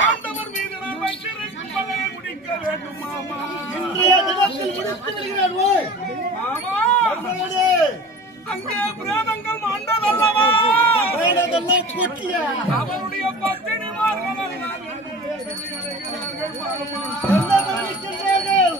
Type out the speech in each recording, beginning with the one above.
ஆண்டவர் மீது நான் வைத்திருக்கும் பகையை முடிக்க வேண்டும் மாமா. இன்றைய தினத்தில் முடித்து விடுகிறார் மாமா. அங்கே பிரேதங்கள் மாண்டதல்லவா? பிரேதங்கள் கூட்டியா? அவருடைய பத்தினிமார்கள் என்ன பண்ணிக்கிறார்கள்?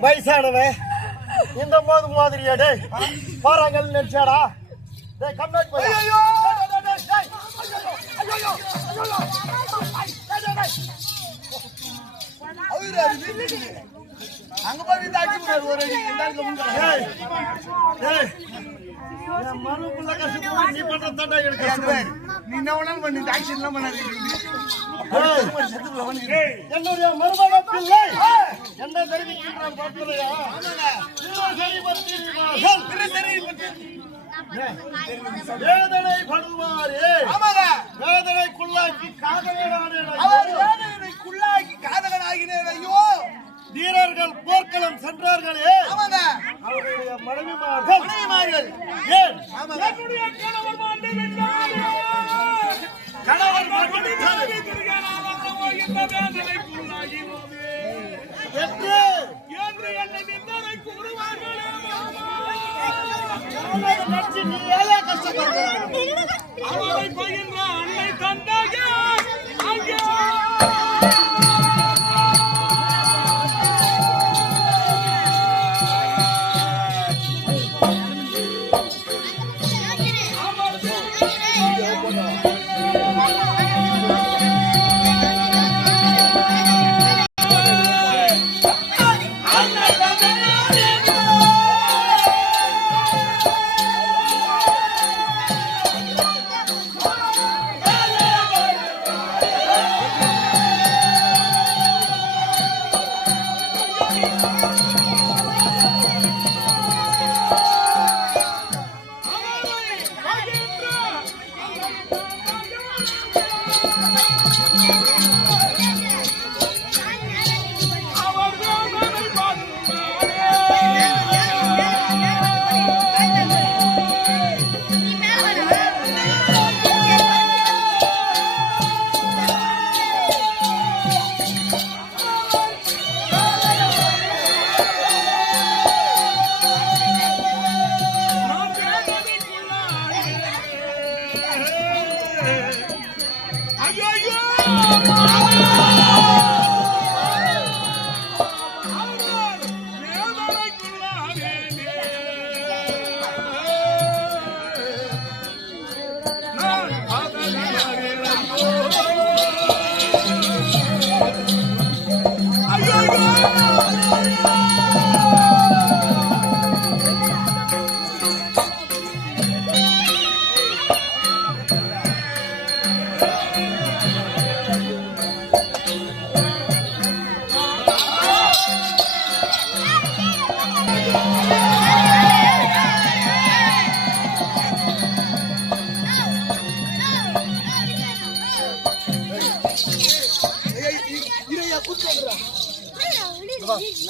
வயசானவன் இந்த போது மாதிரியா டே பாறாங்கல் நினைச்சாடா அங்க போய் தாக்கி ஒரு மறுப்புள்ள கஷ்டம் நீ பண்ற தண்டா எடுக்க நீ என்ன வேணாலும் பண்ணி ஆக்ஷன் எல்லாம் பண்ணாது. என்னுடைய மருமக பிள்ளை என்ன தெரிவிக்கின்றான் பார்க்கலையா? வேதனை படுவாரே வேதனைக்குள்ளாக்கி காதகனாகினேன். ஐயோ வீரர்கள் போர்க்களம் சென்றார்களே அவருடைய மனைவிமார்கள் ஏன் கணவர் அவரை பகிர்ந்த அன்னை தந்தாக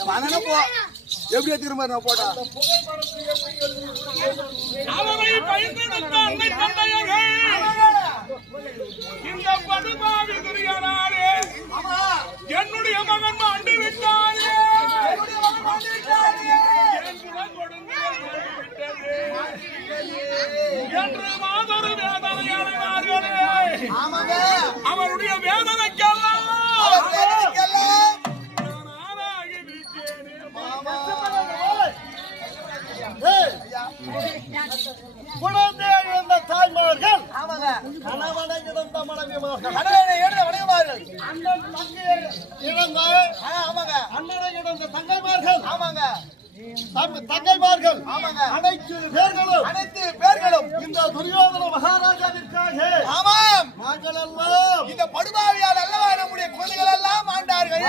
பண்ணன போ எப்படியே திரும்ப நான் போட்டா அவரை பயன்படுத்த அன்னை தந்தையர்கள் இந்த படுபாவி துரியனாலே என்னுடைய மகன் மாண்டு விட்டாரே என் குலம் கொடுந்து விட்டது என்று மாதொரு வேதனை அடைவார்களே. அவருடைய வேதனைக்கெல்லாம் நான் ஆளாகி விட்டேனே. குழந்தை இழந்த தாய்மார்கள் கணவனை இழந்த மனைவிமார்கள் அண்ணன் தங்கையை இழந்த அண்ணனை இழந்த தங்கைமார்கள் தங்கைமார்கள் அனைத்து பேர்களும் இந்த துரியோதன மகாராஜாவிற்காக நாங்கள் எல்லாம் இந்த படுபாவியால் அல்லவா நம்முடைய குழந்தைகள் எல்லாம் ஆண்டார்கள்